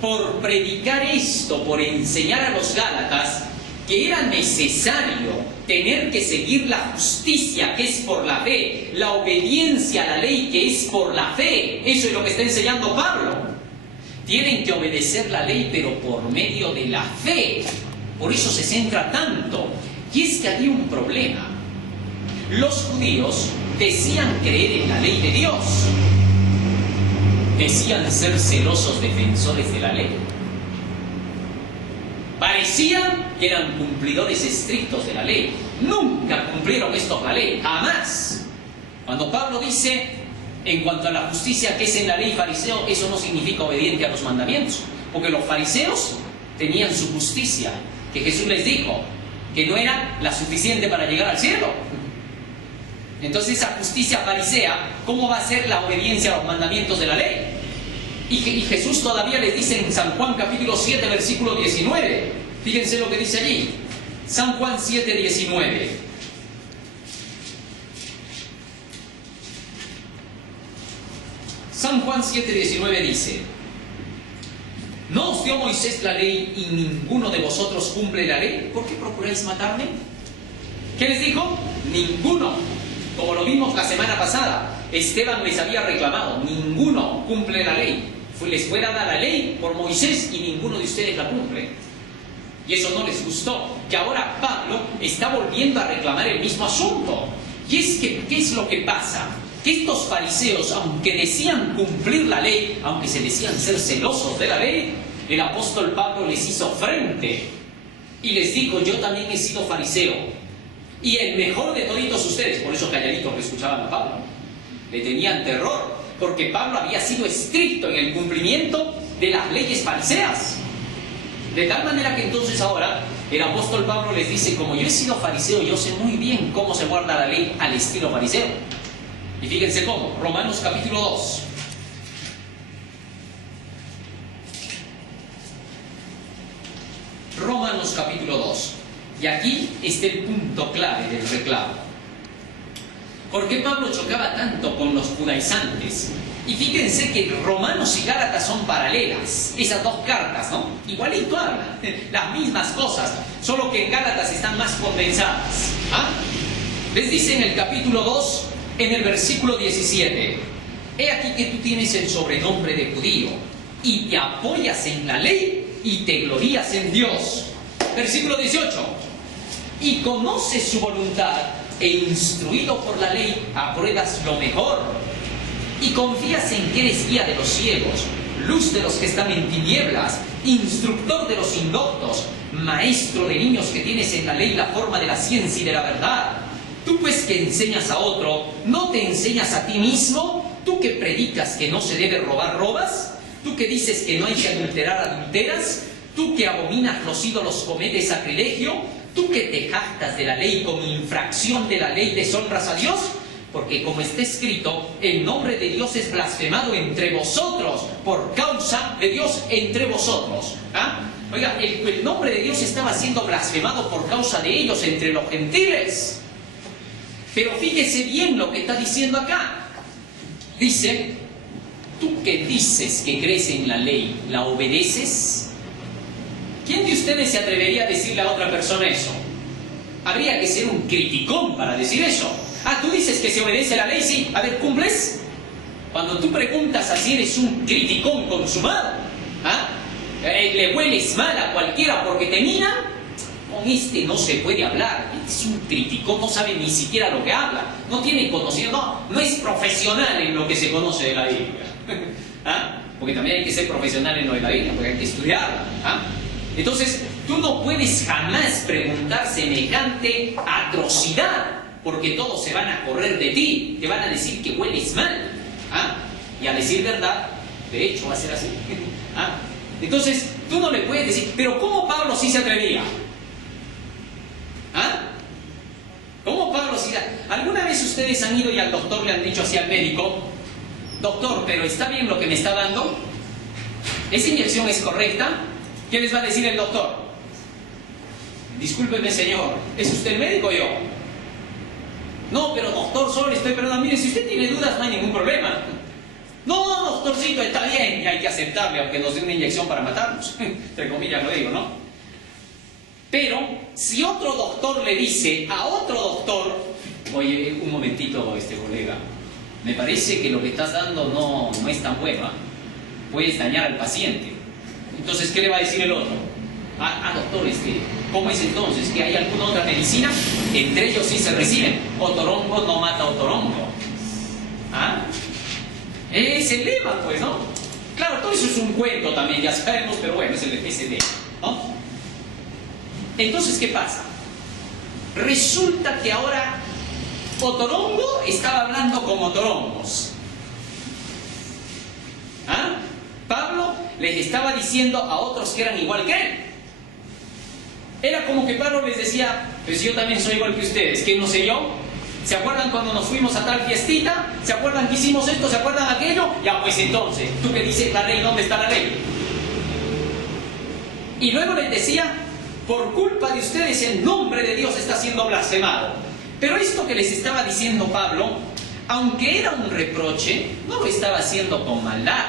por predicar esto, por enseñar a los Gálatas que era necesario tener que seguir la justicia que es por la fe, la obediencia a la ley que es por la fe, eso es lo que está enseñando Pablo. Tienen que obedecer la ley, pero por medio de la fe. Por eso se centra tanto. Y es que había un problema. Los judíos decían creer en la ley de Dios, decían ser celosos defensores de la ley, parecían que eran cumplidores estrictos de la ley. Nunca cumplieron esto la ley, jamás. Cuando Pablo dice en cuanto a la justicia que es en la ley fariseo, eso no significa obediente a los mandamientos, porque los fariseos tenían su justicia, que Jesús les dijo que no era la suficiente para llegar al cielo. Entonces esa justicia farisea, ¿cómo va a ser la obediencia a los mandamientos de la ley? Y Jesús todavía les dice en San Juan capítulo 7 versículo 19. Fíjense lo que dice allí. San Juan 7, 19. San Juan 7, 19 dice: ¿no os dio Moisés la ley y ninguno de vosotros cumple la ley? ¿Por qué procuráis matarme? ¿Qué les dijo? Ninguno. Como lo vimos la semana pasada, Esteban les había reclamado: ninguno cumple la ley. Les fue dada la ley por Moisés y ninguno de ustedes la cumple. Y eso no les gustó, que ahora Pablo está volviendo a reclamar el mismo asunto. Y es que, ¿qué es lo que pasa? Que estos fariseos, aunque decían cumplir la ley, aunque se decían ser celosos de la ley, el apóstol Pablo les hizo frente y les dijo: yo también he sido fariseo, y el mejor de toditos ustedes. Por eso calladitos lo escuchaban a Pablo, le tenían terror, porque Pablo había sido estricto en el cumplimiento de las leyes fariseas. De tal manera que entonces ahora el apóstol Pablo les dice: como yo he sido fariseo, yo sé muy bien cómo se guarda la ley al estilo fariseo. Y fíjense cómo. Romanos capítulo 2. Romanos capítulo 2. Y aquí está el punto clave del reclamo. ¿Por qué Pablo chocaba tanto con los judaizantes? Y fíjense que Romanos y Gálatas son paralelas, esas dos cartas, ¿no? Igualito hablan, las mismas cosas, solo que en Gálatas están más condensadas. ¿Ah? Les dice en el capítulo 2, en el versículo 17: he aquí que tú tienes el sobrenombre de judío, y te apoyas en la ley, y te glorías en Dios. Versículo 18. Y conoces su voluntad, e instruido por la ley, apruebas lo mejor. Y confías en que eres guía de los ciegos, luz de los que están en tinieblas, instructor de los indoctos, maestro de niños que tienes en la ley la forma de la ciencia y de la verdad. Tú pues que enseñas a otro, ¿no te enseñas a ti mismo? Tú que predicas que no se debe robar, ¿robas? Tú que dices que no hay que adulterar, ¿adulteras? Tú que abominas los ídolos, cometes sacrilegio. Tú que te jactas de la ley, con infracción de la ley deshonras a Dios. Porque como está escrito, el nombre de Dios es blasfemado entre vosotros, por causa de Dios entre vosotros. ¿Ah? Oiga, el nombre de Dios estaba siendo blasfemado por causa de ellos entre los gentiles. Pero fíjese bien lo que está diciendo acá. Dice, tú que dices que crees en la ley, ¿la obedeces? ¿Quién de ustedes se atrevería a decirle a otra persona eso? Habría que ser un criticón para decir eso. Ah, tú dices que se obedece la ley, sí. A ver, ¿cumples? Cuando tú preguntas así, eres un criticón consumado. ¿Ah? ¿Le hueles mal a cualquiera porque te mira? Con este no se puede hablar. Es un criticón, no sabe ni siquiera lo que habla. No tiene conocimiento, no es profesional en lo que se conoce de la Biblia. ¿Ah? Porque también hay que ser profesional en lo de la Biblia, porque hay que estudiarla. ¿Ah? Entonces, tú no puedes jamás preguntar semejante atrocidad, porque todos se van a correr de ti, te van a decir que hueles mal. ¿Ah? Y a decir verdad, de hecho va a ser así. ¿Ah? Entonces, tú no le puedes decir, pero ¿cómo Pablo sí se atrevía? ¿Ah? ¿Cómo Pablo sí? ¿Alguna vez ustedes han ido y al doctor le han dicho así al médico, doctor, pero ¿está bien lo que me está dando? ¿Esa inyección es correcta? ¿Qué les va a decir el doctor? Discúlpeme, señor, ¿es usted el médico o yo? No, pero doctor, solo le estoy perdonando. Mire, si usted tiene dudas, no hay ningún problema. No, doctorcito, está bien, y hay que aceptarle, aunque nos dé una inyección para matarnos. Entre comillas lo digo, ¿no? Pero, si otro doctor le dice a otro doctor, oye, un momentito, colega, me parece que lo que estás dando no es tan bueno, ¿eh? Puedes dañar al paciente. Entonces, ¿qué le va a decir el otro? Doctor, ¿cómo es entonces? ¿Que hay alguna otra medicina? Entre ellos sí se reciben. Otorongo no mata otorongo. ¿Ah? Es el lema, pues, ¿no? Claro, todo eso es un cuento también, ya sabemos, pero bueno, es el lema, ¿no? Entonces, ¿qué pasa? Resulta que ahora Otorongo estaba hablando con otorongos. ¿Ah? Pablo les estaba diciendo a otros que eran igual que él. Era como que Pablo les decía, pues yo también soy igual que ustedes, ¿qué no sé yo? ¿Se acuerdan cuando nos fuimos a tal fiestita? ¿Se acuerdan que hicimos esto? ¿Se acuerdan aquello? Ya pues entonces, ¿tú qué dices la ley? ¿Dónde está la ley? Y luego les decía, por culpa de ustedes el nombre de Dios está siendo blasfemado. Pero esto que les estaba diciendo Pablo, aunque era un reproche, no lo estaba haciendo con maldad.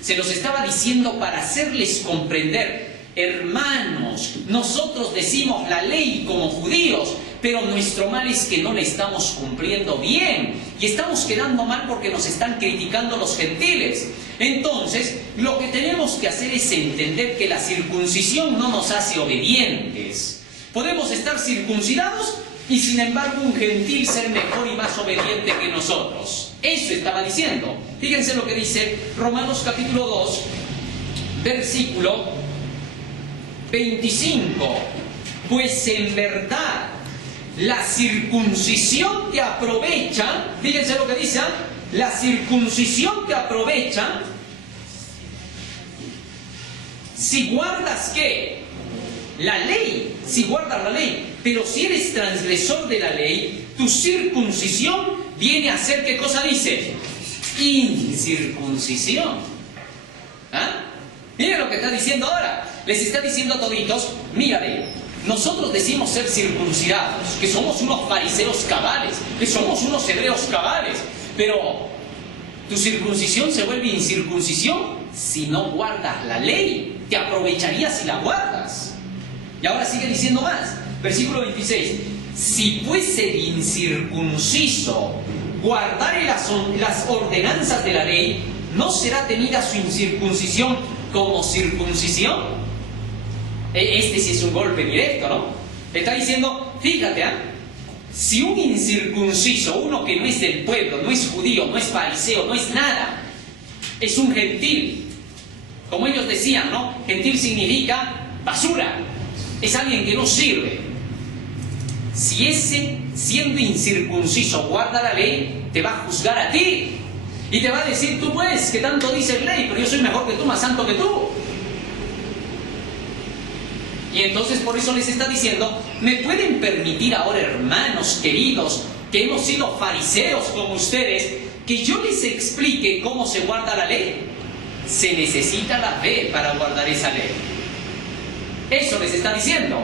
Se los estaba diciendo para hacerles comprender, hermanos, nosotros decimos la ley como judíos, pero nuestro mal es que no la estamos cumpliendo bien y estamos quedando mal porque nos están criticando los gentiles. Entonces, lo que tenemos que hacer es entender que la circuncisión no nos hace obedientes. Podemos estar circuncidados y sin embargo un gentil ser mejor y más obediente que nosotros. Eso estaba diciendo. Fíjense lo que dice Romanos capítulo 2, versículo 25. Pues en verdad la circuncisión te aprovecha, fíjense lo que dice, la circuncisión te aprovecha si guardas ¿qué? La ley, si guardas la ley. Pero si eres transgresor de la ley, tu circuncisión viene a ser, ¿qué cosa dice? Incircuncisión. ¿Ah? Miren lo que está diciendo ahora. Les está diciendo a toditos, mírale, nosotros decimos ser circuncidados, que somos unos fariseos cabales, que somos unos hebreos cabales, pero tu circuncisión se vuelve incircuncisión si no guardas la ley. Te aprovecharía si la guardas. Y ahora sigue diciendo más, versículo 26. Si pues el incircunciso guardare las ordenanzas de la ley, ¿no será tenida su incircuncisión como circuncisión? Este sí es un golpe directo, ¿no? Le está diciendo, fíjate, si un incircunciso, uno que no es del pueblo, no es judío, no es fariseo, no es nada, es un gentil, como ellos decían, ¿no? Gentil significa basura, es alguien que no sirve. Si ese, siendo incircunciso, guarda la ley, te va a juzgar a ti. Y te va a decir, tú pues, que tanto dice la ley, pero yo soy mejor que tú, más santo que tú. Y entonces por eso les está diciendo, ¿me pueden permitir ahora, hermanos queridos, que hemos sido fariseos como ustedes, que yo les explique cómo se guarda la ley? Se necesita la fe para guardar esa ley. Eso les está diciendo.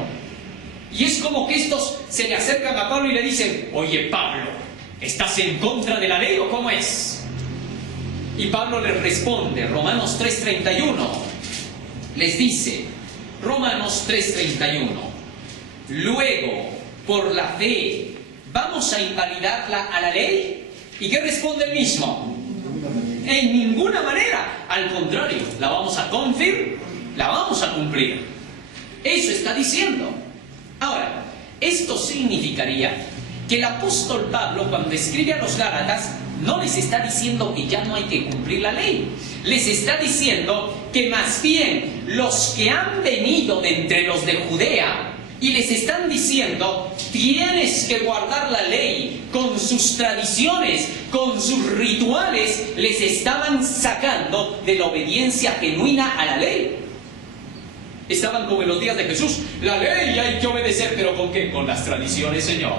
Y es como que estos se le acercan a Pablo y le dicen, oye Pablo, ¿estás en contra de la ley o cómo es? Y Pablo les responde, Romanos 3:31, les dice, Romanos 3:31, luego, por la fe, ¿vamos a invalidarla a la ley? ¿Y qué responde el mismo? En ninguna manera, al contrario, la vamos a la vamos a cumplir. Eso está diciendo. Ahora, esto significaría que el apóstol Pablo, cuando escribe a los Gálatas, no les está diciendo que ya no hay que cumplir la ley. Les está diciendo que más bien los que han venido de entre los de Judea y les están diciendo, tienes que guardar la ley con sus tradiciones, con sus rituales, les estaban sacando de la obediencia genuina a la ley. Estaban como en los días de Jesús, la ley hay que obedecer, pero ¿con qué? Con las tradiciones, Señor.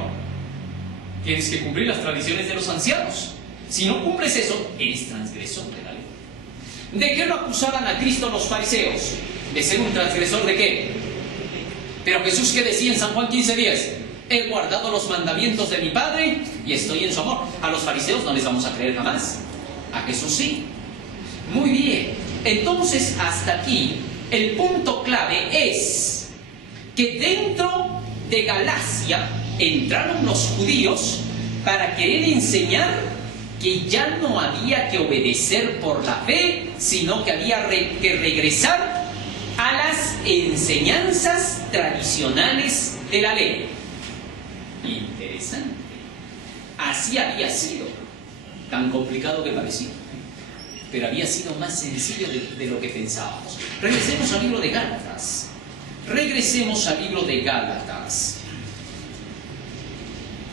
Tienes que cumplir las tradiciones de los ancianos. Si no cumples eso, eres transgresor de la ley. ¿De qué lo acusaban a Cristo los fariseos? ¿De ser un transgresor de qué? Pero Jesús, ¿qué decía en San Juan 15:10? He guardado los mandamientos de mi Padre y estoy en su amor. A los fariseos no les vamos a creer jamás. A Jesús sí. Muy bien. Entonces, hasta aquí, el punto clave es que dentro de Galacia entraron los judíos para querer enseñar que ya no había que obedecer por la fe, sino que había que regresar a las enseñanzas tradicionales de la ley. Interesante. Así había sido. Tan complicado que parecía, pero había sido más sencillo de lo que pensábamos. Regresemos al libro de Gálatas. Regresemos al libro de Gálatas.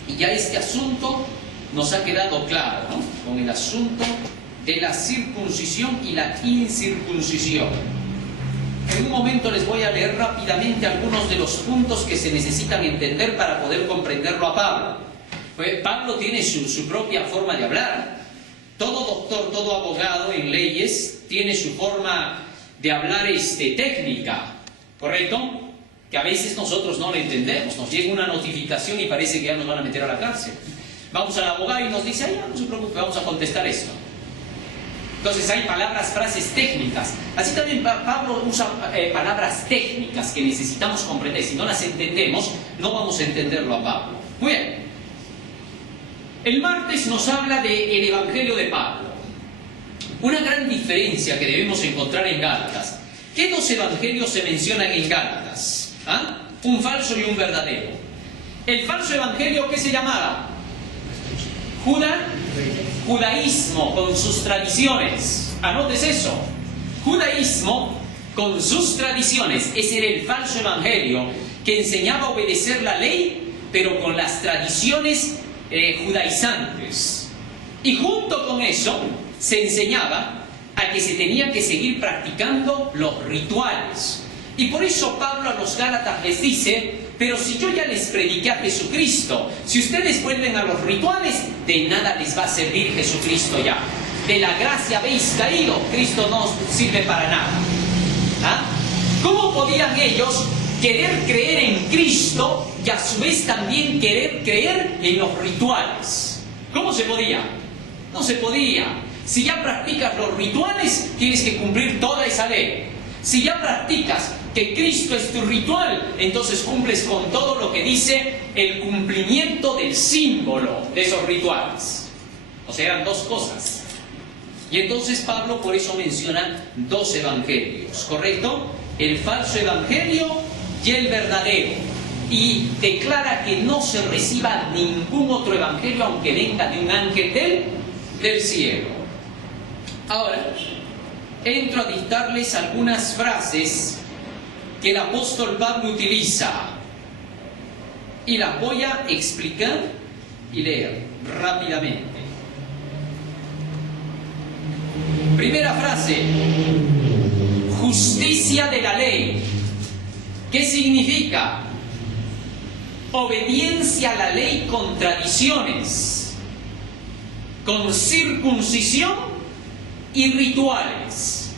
Y ya este asunto nos ha quedado claro, ¿no? Con el asunto de la circuncisión y la incircuncisión. En un momento les voy a leer rápidamente algunos de los puntos que se necesitan entender para poder comprenderlo a Pablo. Pues Pablo tiene su propia forma de hablar. Todo doctor, todo abogado en leyes tiene su forma de hablar técnica, ¿correcto? Que a veces nosotros no lo entendemos. Nos llega una notificación y parece que ya nos van a meter a la cárcel. Vamos al abogado y nos dice, ay, no se preocupe, vamos a contestar esto. Entonces hay palabras, frases técnicas. Así también Pablo usa palabras técnicas que necesitamos comprender. Si no las entendemos, no vamos a entenderlo a Pablo. Muy bien. El martes nos habla del Evangelio de Pablo. Una gran diferencia que debemos encontrar en Gálatas. ¿Qué dos evangelios se mencionan en Gálatas? ¿Ah? Un falso y un verdadero. El falso evangelio, ¿qué se llamaba? Judaísmo con sus tradiciones. Anotes eso. Judaísmo con sus tradiciones. Ese era el falso evangelio que enseñaba a obedecer la ley, pero con las tradiciones judaizantes. Y junto con eso se enseñaba a que se tenía que seguir practicando los rituales. Y por eso Pablo a los Gálatas les dice, pero si yo ya les prediqué a Jesucristo, si ustedes vuelven a los rituales, de nada les va a servir Jesucristo ya. De la gracia habéis caído, Cristo no sirve para nada. ¿Ah? ¿Cómo podían ellos querer creer en Cristo y a su vez también querer creer en los rituales? ¿Cómo se podía? No se podía. Si ya practicas los rituales, tienes que cumplir toda esa ley. Si ya practicas que Cristo es tu ritual, entonces cumples con todo lo que dice el cumplimiento del símbolo de esos rituales. O sea, eran dos cosas. Y entonces Pablo por eso menciona dos evangelios, ¿correcto? El falso evangelio y el verdadero. Y declara que no se reciba ningún otro evangelio aunque venga de un ángel del cielo. Ahora, entro a dictarles algunas frases que el apóstol Pablo utiliza. Y las voy a explicar y leer rápidamente. Primera frase, justicia de la ley. ¿Qué significa? Obediencia a la ley con tradiciones, con circuncisión y rituales.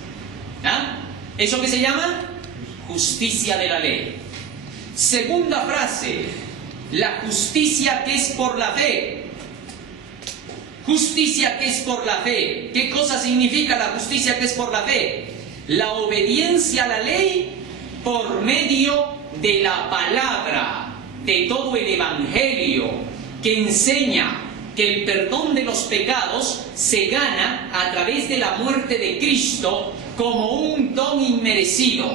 ¿Ah? ¿Eso qué se llama? Justicia de la ley. Segunda frase, la justicia que es por la fe. Justicia que es por la fe. ¿Qué cosa significa la justicia que es por la fe? La obediencia a la ley por medio de la palabra, de todo el evangelio que enseña que el perdón de los pecados se gana a través de la muerte de Cristo como un don inmerecido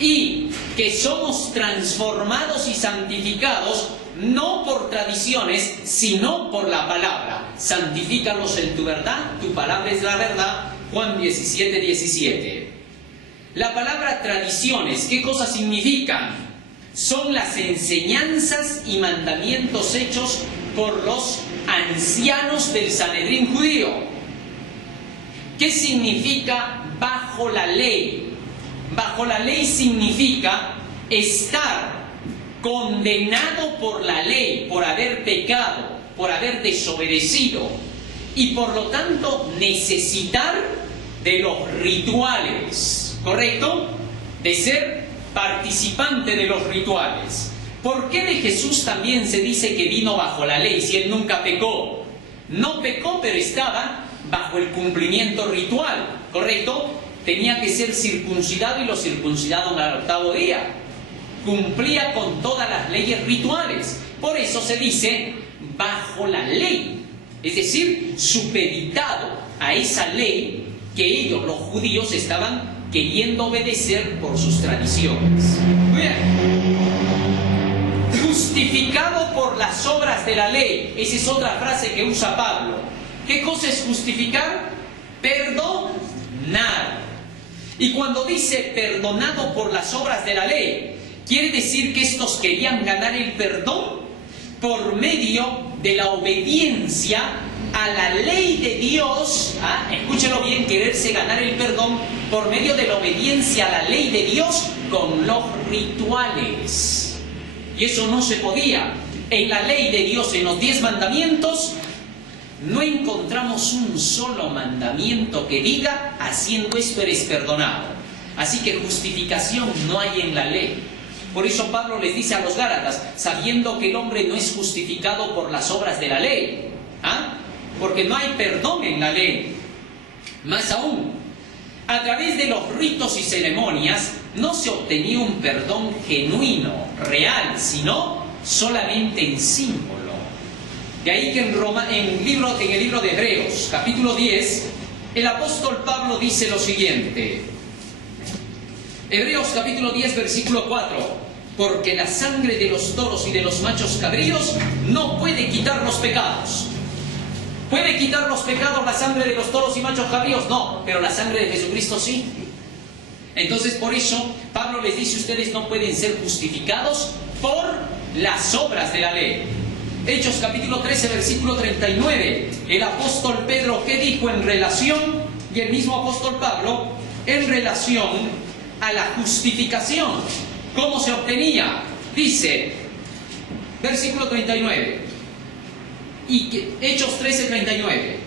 y que somos transformados y santificados no por tradiciones, sino por la palabra. Santifícalos en tu verdad, tu palabra es la verdad. Juan 17, 17. La palabra tradiciones, ¿qué cosas significan? Son las enseñanzas y mandamientos hechos por los ancianos del Sanedrín judío. ¿Qué significa bajo la ley? Bajo la ley significa estar condenado por la ley, por haber pecado, por haber desobedecido y por lo tanto necesitar de los rituales, ¿correcto? De ser participante de los rituales. ¿Por qué de Jesús también se dice que vino bajo la ley si él nunca pecó? No pecó, pero estaba bajo el cumplimiento ritual, ¿correcto? Tenía que ser circuncidado y lo circuncidaron al octavo día. Cumplía con todas las leyes rituales. Por eso se dice bajo la ley, es decir, supeditado a esa ley que ellos, los judíos, estaban queriendo obedecer por sus tradiciones. Muy bien. Justificado por las obras de la ley. Esa es otra frase que usa Pablo. ¿Qué cosa es justificar? Perdonar. Y cuando dice perdonado por las obras de la ley, quiere decir que estos querían ganar el perdón por medio de la obediencia a la ley de Dios. Escúchelo bien, quererse ganar el perdón por medio de la obediencia a la ley de Dios con los rituales. Y eso no se podía. En la ley de Dios, en los 10 mandamientos, no encontramos un solo mandamiento que diga haciendo esto eres perdonado. Así que justificación no hay en la ley. Por eso Pablo les dice a los Gálatas, sabiendo que el hombre no es justificado por las obras de la ley, porque no hay perdón en la ley. Más aún, a través de los ritos y ceremonias no se obtenía un perdón genuino, real, sino solamente en símbolo. De ahí que en el libro de Hebreos, capítulo 10, el apóstol Pablo dice lo siguiente. Hebreos capítulo 10, versículo 4. Porque la sangre de los toros y de los machos cabríos no puede quitar los pecados. ¿Puede quitar los pecados la sangre de los toros y machos cabríos? No, pero la sangre de Jesucristo sí. Entonces por eso Pablo les dice, ustedes no pueden ser justificados por las obras de la ley. Hechos capítulo 13, versículo 39. El apóstol Pedro, ¿qué dijo en relación? Y el mismo apóstol Pablo, en relación a la justificación. ¿Cómo se obtenía? Dice, versículo 39. Hechos 13, 39.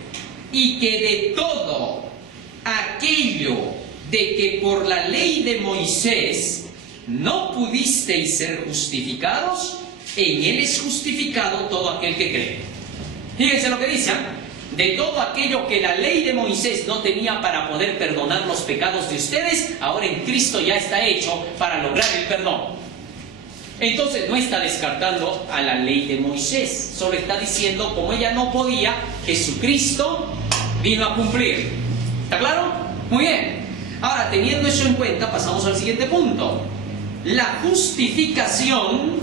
Y que de todo aquello de que por la ley de Moisés no pudisteis ser justificados, en él es justificado todo aquel que cree. Fíjense lo que dice, de todo aquello que la ley de Moisés no tenía para poder perdonar los pecados de ustedes, ahora en Cristo ya está hecho para lograr el perdón. Entonces no está descartando a la ley de Moisés, solo está diciendo como ella no podía, Jesucristo vino a cumplir. ¿Está claro? Muy bien. Ahora, teniendo eso en cuenta, pasamos al siguiente punto. La justificación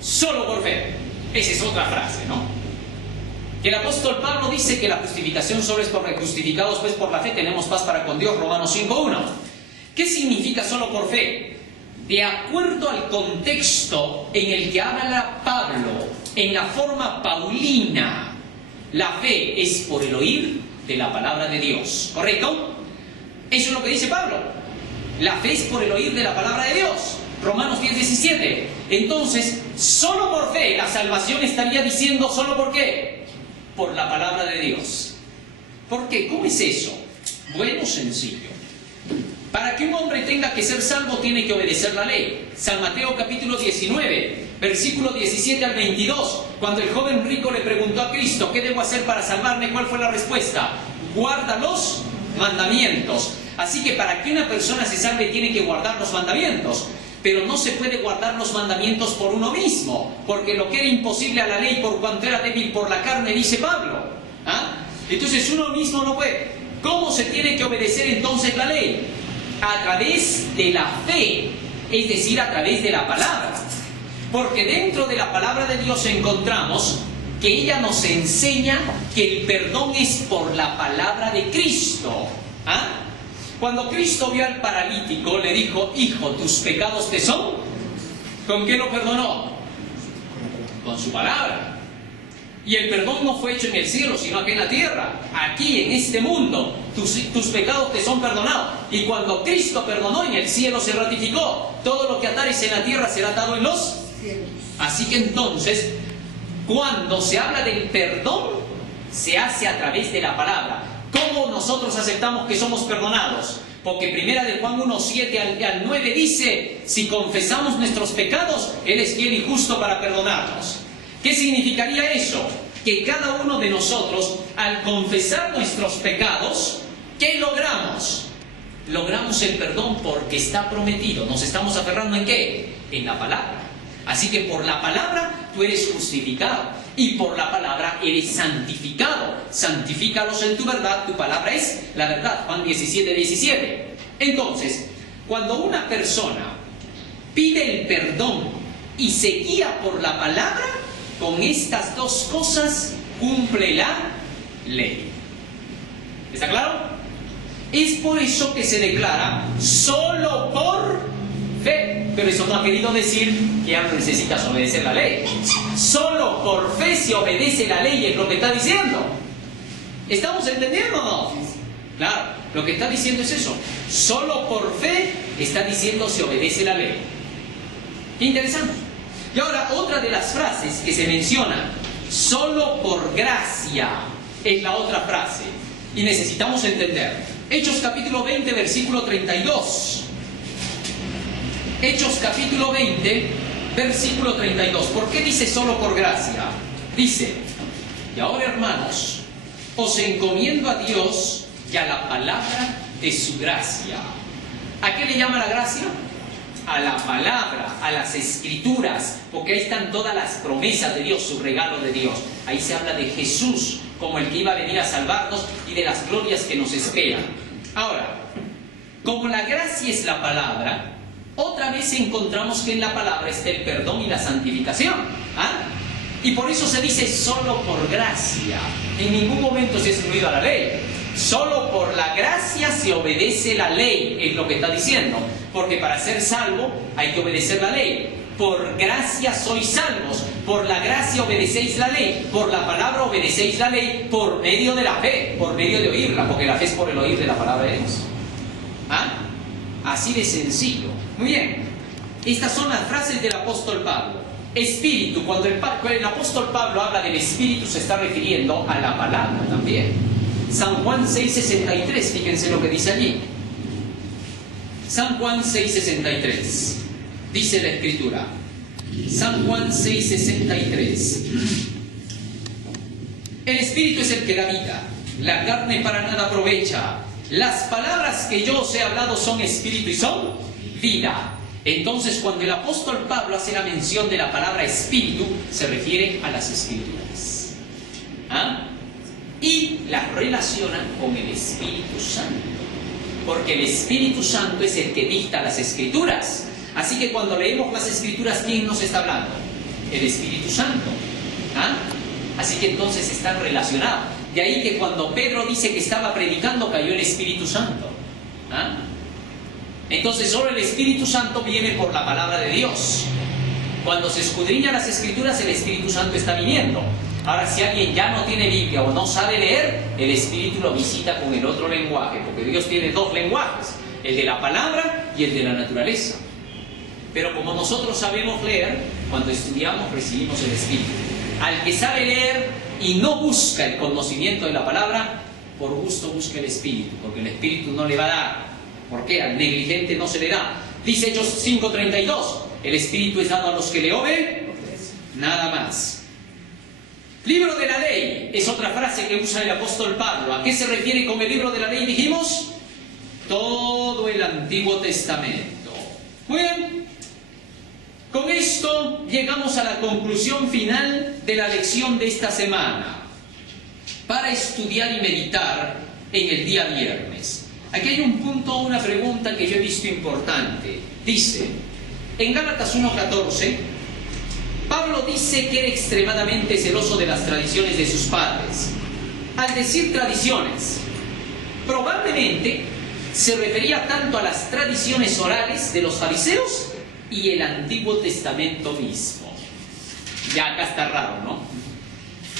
solo por fe. Esa es otra frase, ¿no? Que el apóstol Pablo dice que la justificación solo es por justificados pues por la fe tenemos paz para con Dios, Romanos 5:1. ¿Qué significa solo por fe? De acuerdo al contexto en el que habla Pablo, en la forma paulina, la fe es por el oír de la palabra de Dios, ¿correcto? Eso es lo que dice Pablo. La fe es por el oír de la palabra de Dios. Romanos 10:17. Entonces, solo por fe, la salvación estaría diciendo solo por qué. Por la palabra de Dios. ¿Por qué? ¿Cómo es eso? Bueno, sencillo. Para que un hombre tenga que ser salvo, tiene que obedecer la ley. San Mateo capítulo 19, versículo 17 al 22. Cuando el joven rico le preguntó a Cristo, ¿qué debo hacer para salvarme? ¿Cuál fue la respuesta? Guarda los mandamientos. Así que para que una persona se salve, tiene que guardar los mandamientos. Pero no se puede guardar los mandamientos por uno mismo, porque lo que era imposible a la ley por cuanto era débil por la carne, dice Pablo. Entonces uno mismo no puede. ¿Cómo se tiene que obedecer entonces la ley? A través de la fe, es decir, a través de la palabra. Porque dentro de la palabra de Dios encontramos que ella nos enseña que el perdón es por la palabra de Cristo. Cuando Cristo vio al paralítico, le dijo, hijo, tus pecados te son. ¿Con qué lo perdonó? Con su palabra. Y el perdón no fue hecho en el cielo, sino aquí en la tierra. Aquí, en este mundo, tus pecados te son perdonados. Y cuando Cristo perdonó, en el cielo se ratificó. Todo lo que atares en la tierra será atado en los cielos. Así que entonces, cuando se habla del perdón, se hace a través de la palabra. ¿Cómo nosotros aceptamos que somos perdonados? Porque primera de Juan 1:7 al 9 dice, si confesamos nuestros pecados, Él es fiel y justo para perdonarnos. ¿Qué significaría eso? Que cada uno de nosotros, al confesar nuestros pecados, ¿qué logramos? Logramos el perdón porque está prometido. ¿Nos estamos aferrando en qué? En la palabra. Así que por la palabra tú eres justificado. Y por la palabra eres santificado. Santifícalos en tu verdad, tu palabra es la verdad. Juan 17:17. Entonces, cuando una persona pide el perdón y se guía por la palabra, con estas dos cosas cumple la ley. ¿Está claro? Es por eso que se declara solo por fe. Pero eso no ha querido decir que ya no necesitas obedecer la ley. Solo por fe se obedece la ley, es lo que está diciendo. ¿Estamos entendiendo o no? Claro, lo que está diciendo es eso. Solo por fe está diciendo se obedece la ley. Qué interesante. Y ahora otra de las frases que se menciona, solo por gracia, es la otra frase. Y necesitamos entender. Hechos capítulo 20, versículo 32. Hechos capítulo 20, versículo 32. ¿Por qué dice solo por gracia? Dice, y ahora hermanos, os encomiendo a Dios y a la palabra de su gracia. ¿A qué le llama la gracia? A la palabra, a las escrituras, porque ahí están todas las promesas de Dios, su regalo de Dios. Ahí se habla de Jesús como el que iba a venir a salvarnos y de las glorias que nos esperan. Ahora, como la gracia es la palabra, otra vez encontramos que en la palabra está el perdón y la santificación. Y por eso se dice solo por gracia. En ningún momento se ha excluido a la ley. Solo por la gracia se obedece la ley, es lo que está diciendo. Porque para ser salvo hay que obedecer la ley. Por gracia sois salvos. Por la gracia obedecéis la ley. Por la palabra obedecéis la ley por medio de la fe. Por medio de oírla. Porque la fe es por el oír de la palabra de Dios. Así de sencillo. Muy bien. Estas son las frases del apóstol Pablo. Espíritu. Cuando el apóstol Pablo habla del Espíritu se está refiriendo a la palabra también. San Juan 6:63. Fíjense lo que dice allí. San Juan 6:63. Dice la Escritura. San Juan 6:63. El Espíritu es el que da vida. La carne para nada aprovecha. las palabras que yo os he hablado son espíritu y son vida. Entonces, cuando el apóstol Pablo hace la mención de la palabra espíritu, se refiere a las escrituras. ¿Ah? Y las relaciona con el Espíritu Santo, porque el Espíritu Santo es el que dicta las escrituras. Así que cuando leemos las escrituras, ¿quién nos está hablando? El Espíritu Santo. ¿Ah? Así que entonces están relacionados. De ahí que cuando Pedro dice que estaba predicando, cayó el Espíritu Santo. ¿Ah? Entonces solo el Espíritu Santo viene por la palabra de Dios. Cuando se escudriñan las escrituras, el Espíritu Santo está viniendo. Ahora, si alguien ya no tiene Biblia o no sabe leer, el Espíritu lo visita con el otro lenguaje, porque Dios tiene dos lenguajes, el de la palabra y el de la naturaleza. Pero como nosotros sabemos leer, cuando estudiamos recibimos el Espíritu. Al que sabe leer y no busca el conocimiento de la palabra, por gusto busca el Espíritu, porque el Espíritu no le va a dar. ¿Por qué? Al negligente no se le da. Dice Hechos 5:32, el Espíritu es dado a los que le obedecen, nada más. Libro de la ley es otra frase que usa el apóstol Pablo. ¿A qué se refiere con el libro de la ley? Dijimos, todo el Antiguo Testamento. Muy bien, con esto llegamos a la conclusión final de la lección de esta semana, para estudiar y meditar en el día viernes. Aquí hay un punto, una pregunta que yo he visto importante. Dice, en Gálatas 1:14, Pablo dice que era extremadamente celoso de las tradiciones de sus padres. Al decir tradiciones, probablemente se refería tanto a las tradiciones orales de los fariseos y el Antiguo Testamento mismo. Ya acá está raro, ¿no?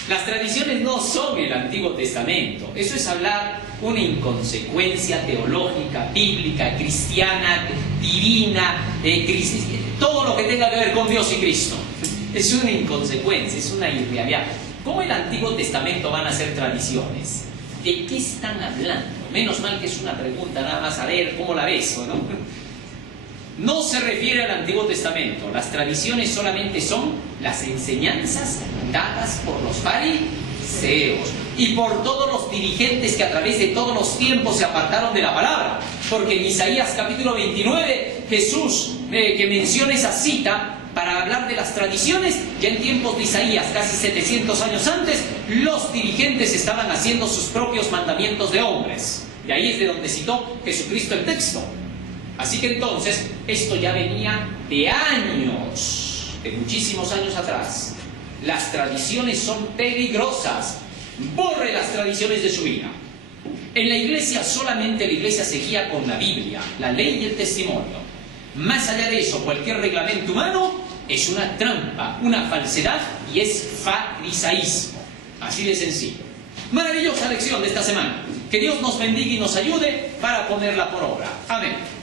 Las tradiciones no son el Antiguo Testamento. Eso es hablar una inconsecuencia teológica, bíblica, cristiana, divina, todo lo que tenga que ver con Dios y Cristo. Es una inconsecuencia, es una irrealidad. ¿Cómo el Antiguo Testamento van a ser tradiciones? ¿De qué están hablando? Menos mal que es una pregunta, nada más a ver cómo la ves, ¿no? No se refiere al Antiguo Testamento. Las tradiciones solamente son las enseñanzas dadas por los fariseos y por todos los dirigentes que a través de todos los tiempos se apartaron de la palabra. Porque en Isaías capítulo 29, Jesús que menciona esa cita para hablar de las tradiciones, ya en tiempos de Isaías, casi 700 años antes, los dirigentes estaban haciendo sus propios mandamientos de hombres. Y ahí es de donde citó Jesucristo el texto. Así que entonces, esto ya venía de años, de muchísimos años atrás. Las tradiciones son peligrosas. Borre las tradiciones de su vida. En la iglesia, solamente la iglesia se guía con la Biblia, la ley y el testimonio. Más allá de eso, cualquier reglamento humano es una trampa, una falsedad y es farisaísmo. Así de sencillo. Maravillosa lección de esta semana. Que Dios nos bendiga y nos ayude para ponerla por obra. Amén.